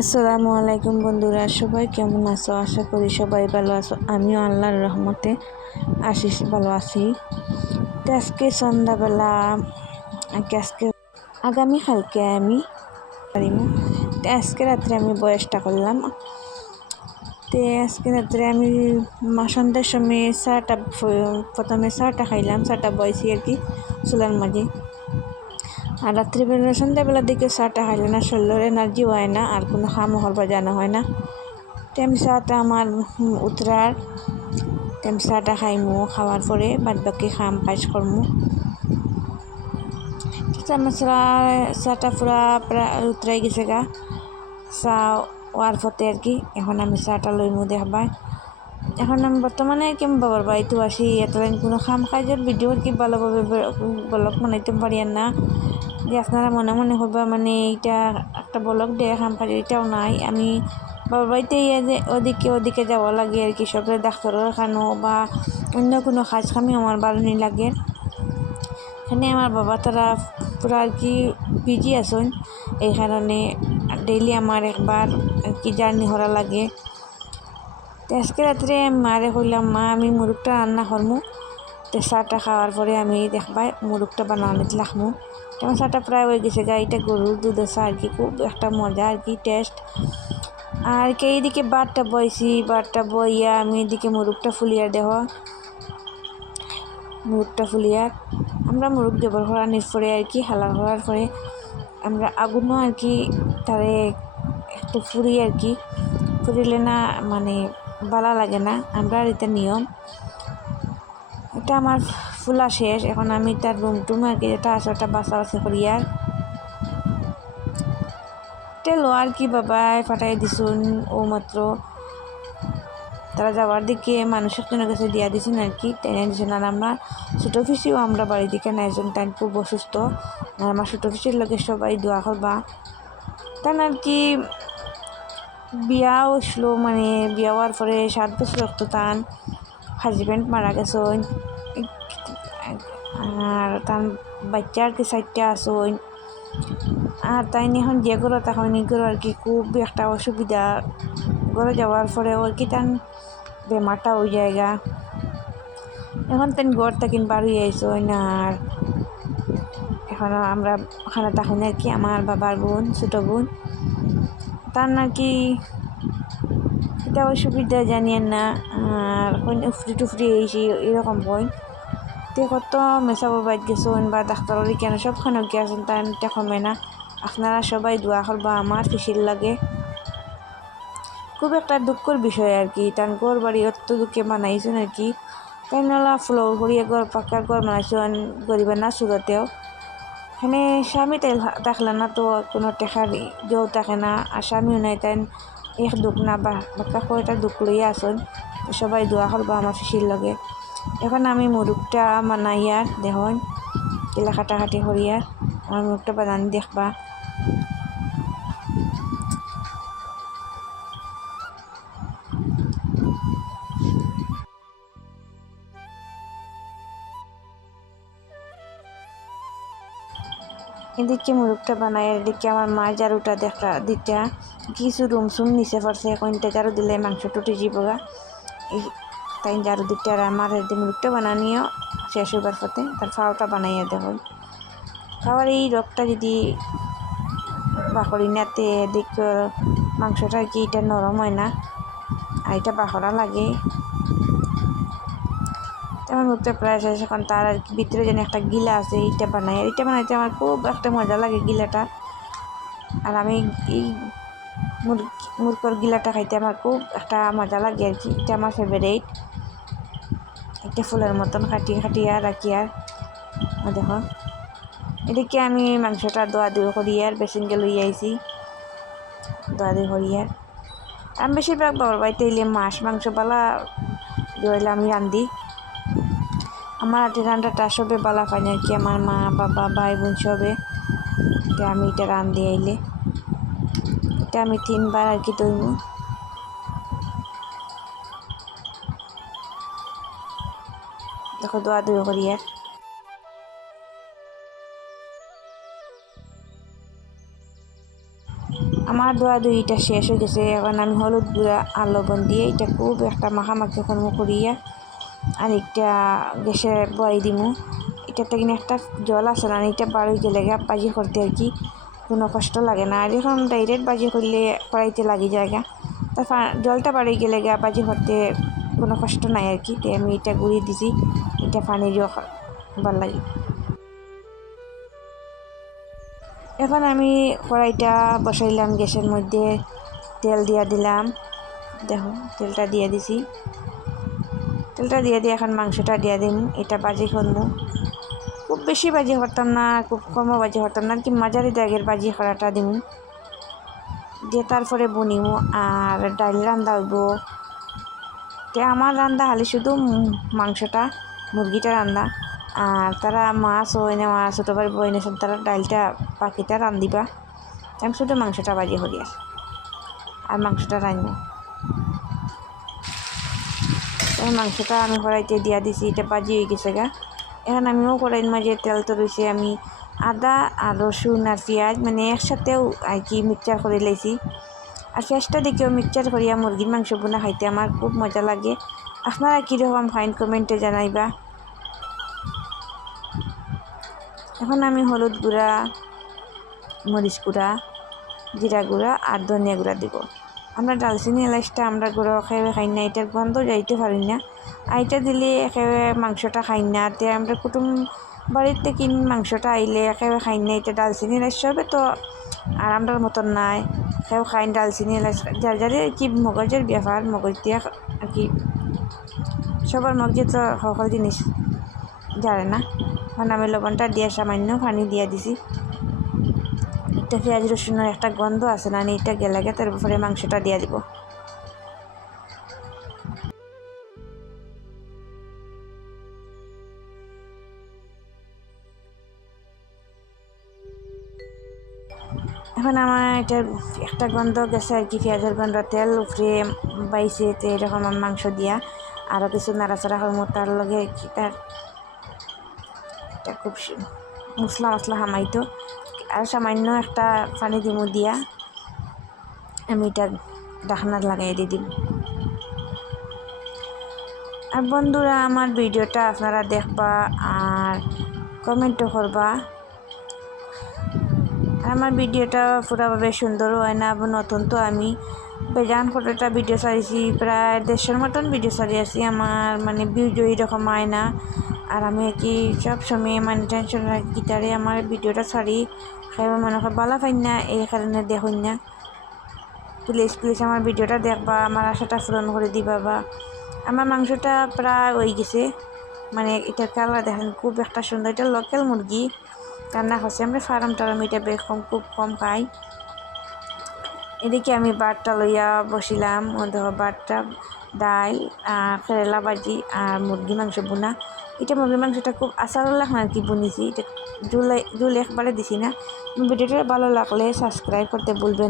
আসসালামু আলাইকুম বন্ধুরা, সবাই কেমন আছো? আশা করি সবাই ভালো আছো। আমিও আল্লাহর রহমতে ভালো আছি। তো আজকে সন্ধ্যাবেলা আজকে আগামীকালকে আমি পারিমু। তো আজকে রাত্রে আমি বয়সটা করলাম। তো আজকে রাত্রে আমি সন্ধ্যার সময় প্রথমে চাটা খাইলাম, চাটা বয়সি আর কি চুলার মাঝে। আর রাত্রিবেলা সন্ধ্যাবেলার দিকে চাটা খাইলে না শরীরের এনার্জি হয় না, আর কোনো খামোহল বাজানো হয় না। টাইম চাটা আমার উতরার টাইম চাটা খাইমু, খাওয়ার পরে বাদ বাকি কাজ করমু। মশলা চাটা প্রায় উতরাই গেছে গা, চা ওয়ার ফতে আর কি। এখন আমি চাটা লইমু দেখবাই। এখন আমি বর্তমানে আর কি বাবার বাড়িতে আসি, এতদিন কোনো কাজের ভিডিও আর কি ভালোভাবে ব্লগ বানাইতে পারি না। যে আপনারা মনে মনে হবা মানে এইটা একটা ব্লগ দেয় কাজের, এটাও নাই। আমি বাবার বাড়িতে যে ওদিকে যাওয়া লাগে আর কি, সবরে ডাক্তারের দেখানো বা অন্য কোনো কাজ কামি আমার ভালো নি লাগে। এখানে আমার বাবা তারা পুরা আর কি বিজি আছেন, এই কারণে ডেইলি আমার একবার আর কি জার্নি করা লাগে। তো আজকে রাত্রে মারে কইলাম, মা আমি মুরগটা রান্না করমু, তো চাটা খাওয়ার পরে আমি দেখবাই মুরগটা বানানিতে লাখমু। তেমন চাটা প্রায় হয়ে গেছে গা, এটা গরুর দুধের চা আর কি, খুব একটা মজা আর কি টেস্ট। আর কি এইদিকে বাটটা বইয়া আমি এদিকে মুরগটা ফুলিয়া আমরা মুরগ দেবর হরানির পরে আর কি হালা হওয়ার পরে আমরা আগুনও আর কি তারে একটু ফুরি আর কি, ফুরিলে না মানে ভালো লাগে না। আমরা আর এটা নিয়ম, এটা আমার ফুলা শেষ। এখন আমি তার রুম আর কি যেটা আছে ওটা বাছা করিয়ার তেলো আর কি বাবাই ফাটাই দিছুন। ও মাত্র তারা যাওয়ার দিকে মানুষের জনের কাছে দিয়া দিছেন আর কি, টেনে দিছেন। আর আমরা ছোটো ফিসিও আমরা বাড়ি দিকে নেয়জন, তাই খুব অসুস্থ। আর আমার ছোটো ফিসির লোকের সবাই দোয়া করবা। তাই আর কি বিয়া হইসলো, মানে বিয়া হওয়ার পরে 7 বছর রক্ত টান হাজবেন্ড মারা গেছেন। আর তার বাচ্চা আর কি 4টা আসন। আর তাই এখন যে ঘর তখন ঘর আর কি খুব একটা অসুবিধা। ঘরে যাওয়ার পরে ওর কি তান বেমারটা ওই জায়গা। এখন তাই ঘর থেকে বার হয়ে আইসন। আর এখন আমরা ওখানে তখন আর কি আমার বাবার বোন, ছোটো বোন, তার নাকি এটা অসুবিধা জানিয়েন না। আর উফরি টুফরি এইছি এরকম বই তে কত মেসাবর বাইত গেছেন বা ডাক্তারের কেন সব খানো গিয়েছেন, তাই এটা কমে না। আপনারা সবাই দোয়া করবা আমার ফিসির লাগে। খুব একটা দুঃখের বিষয় আর কি, তার ঘর বাড়ি অত দুঃখে বানাইছেন আর কি। তাই নলা ফ্লোর করিয়া ঘর পাক্কার ঘর বানাইছেন গরিবের না সুরতেও। এখানে স্বামী তাই থাকলে না তো কোনো টেকার যেও থাকে না, আর স্বামীও নাই, তাই এক দুঃখ না বাক্কা কয়টা দুঃখ লইয়া আসুন। সবাই দোয়া করবা আমার ফিসির লগে। এখন আমি মুরগটা বানাইয়ার দেখুন কিলা কাটাকাটি করিয়ার আমার মুরগটা বানানি দেখবা। এদিকে মুরগটা বানাই, এদিকে আমার মা ঝাড়ুটা দিতা কিছু রুমসুম নিচে পড়ছে, কোনটা ঝাড়ু দিলে মাংস টুটি যাবগা, এই তাই ঝাড়ু দিতে। আর আমার মুরগটা বানানিও শেষ হইবার পথে তার ফাওটা বানাইয়া দেখুন। খাওয়ার এই রগটা যদি বাকরি নাতে দিক মাংসটা কি এটা নরম হয় না, আর এটা বাকরা লাগে। তেমন মুখটা প্রায় শেষ। এখন তার আর কি ভিতরে যেন একটা গিলা আছে, এইটা বানাইতে আমার খুব একটা মজা লাগে গিলাটা। আর আমি এই মুরগর গিলাটা খাইতে আমার খুব একটা মজা লাগে আর কি, এটা আমার ফেভারিট। একটা ফুলের মতন খাটিয়া রাখিয়া দেখো। এদিকে আমি মাংসটা দোয়া দুই করিয়ার বেসিনকে লইয়া আইছি, দোয়া দুই করিয়ার। আমি বেশিরভাগ বাবার বাড়িতে এলে মাংস পালা দইলে আমি রান্ধি। আমার হাতে রান্নাটা সবে বালা পাই আর কি, আমার মা বাবা ভাই বোন সবে। আমি এটা রান্ধি আইলে, এটা আমি 3বার আর কি দইমু। দেখো দোয়া দুই করিয়ার। আমার আমার দোয়া দুইটা শেষ হয়ে গেছে। এখন আমি হলুদ গুঁড়া আর লবণ দিয়ে এটা খুব একটা মাখামাখি করবো করিয়া আর একটা গ্যাসে বয়াই দিমু। এটাতে কিনা একটা জল আছে না, এটা বাড়ি গেলে বাজি করতে আর কি কোনো কষ্ট লাগে না। আর এখন ডাইরেক্ট বাজি করলে কড়াইতে লাগি জায়গা, তারপর জলটা বাড়ি গেলে বাজি করতে কোনো কষ্ট নাই আর কি। তো আমি এটা গুঁড়ি দিছি, এটা পানিরও ভাল লাগে। এখন আমি কড়াইটা বসাইলাম গ্যাসের মধ্যে, তেল দিয়া দিলাম। দেখো তেলটা দিয়ে দিছি, তেলটা দিয়ে এখন মাংসটা দিয়ে দিম। এটা বাজি করবো, খুব বেশি বাজি করতাম না, খুব কমও বাজি করতাম না আর কি, মাঝারি দাগের বাজি করাটা দিমু দিয়ে তারপরে বনিমু। আর ডাইল রান্দা হইব। তো আমার রান্দা খালি শুধু মাংসটা, মুরগিটা রান্দা। আর তারা মাছ হয় না, মাছ ছোটো ভাই বই নেছেন, তারা ডাইলটা বাকিটা রান্দিবা। আমি শুধু মাংসটা বাজি করি আর মাংসটা রান্না। মাংসটা আমি কড়াইতে দিয়া দিছি, এটা বাজি হয়ে গেছে গা। এখন আমিও কড়াইয়ের মাঝে তেল তো রয়েছে, আমি আদা আর রসুন আর পেঁয়াজ মানে একসাথেও আর কি মিক্সচার করে লাইছি। আর পেঁয়াজটা দেখেও মিক্সচার করিয়া মুরগির মাংস বোনা খাইতে আমার খুব মজা লাগে। আপনারা কীরকম খাইন কমেন্টে জানাইবা। এখন আমি হলুদ গুঁড়া, মরিচ গুঁড়া, জিরা গুঁড়া আর ধনিয়া গুঁড়া দিব। আমরা ডালচিনি এলাচটা আমরা গুঁড়ো একেবারে খাই না, এটার গন্ধ যাইতে পারি না। আর এটা দিলে একেবারে মাংসটা খাই না। তে আমরা কুটুম বাড়িতে কিন মাংসটা আইলে একেবারে খাই না। এটা ডালচিনি এলাচ সবে তো আর আমরার মতন নাই, কেউ খাইন ডালচিনি এলাচ। যার যারে কি মগজের ব্যাপার, মগজ দিয়া আর কি সবার মগজে তো সকল জিনিস জানে না। কারণ আমি লবণটা দিয়ে সামান্য পানি দিয়ে দিছি। এটা পেঁয়াজ রসুনের একটা গন্ধ আছে না, এটা গেলে তারপরে মাংসটা দিয়ে দিব। এখন আমার এটা একটা গন্ধ গেছে আর কি, পেঁয়াজের গন্ধ, তেল উপরে বাইছে। তো এরকম আমার মাংস দিয়া আরও কিছু নাড়াচাড়া হইব। তার লগে তার এটা খুব মশলা হামাইতো। আর সামান্য একটা পানি দিমু দিয়া আমি এটা ঢাকনা লাগাই দিয়ে দিম। আর বন্ধুরা আমার ভিডিওটা আপনারা দেখবা আর কমেন্টও করবা। আমার ভিডিওটা পুরোভাবে সুন্দর হয় না, নতুন তো আমি বেজান কতটা ভিডিও ছাড়িয়েছি, প্রায় 150 মতন ভিডিও ছাড়িয়েছি। আমার মানে ভিডিও এরকম হয় না। আর আমি কি সব সময় মানে টেনশন রাখি গিটারে আমার ভিডিওটা ছাড়ি খাইবার মনে হয় ভালো পাই না, এই কারণে দেখুন না। প্লিজ প্লিজ আমার ভিডিওটা দেখবা, আমার আশাটা পূরণ করে দিবা। বা আমার মাংসটা প্রায় হয়ে গেছে, মানে এটার কালার দেখেন খুব একটা সুন্দর। এটা লোকাল মুরগি রান্না করছে, আমরা ফার্ম টার্ম এটা খুব কম খাই। এদিকে আমি বাটটা লইয়া বসিলাম, দেখো বাটটা ডাল কেরেলা ভাজি আর মুরগি মাংস বোনা। এটা মুরগির মাংসটা খুব আচারুল্লাহ আর কি বনিছি। এটা জুল একবারে দিছি না। ভিডিওটা ভালো লাগলে সাবস্ক্রাইব করতে ভুলবেন।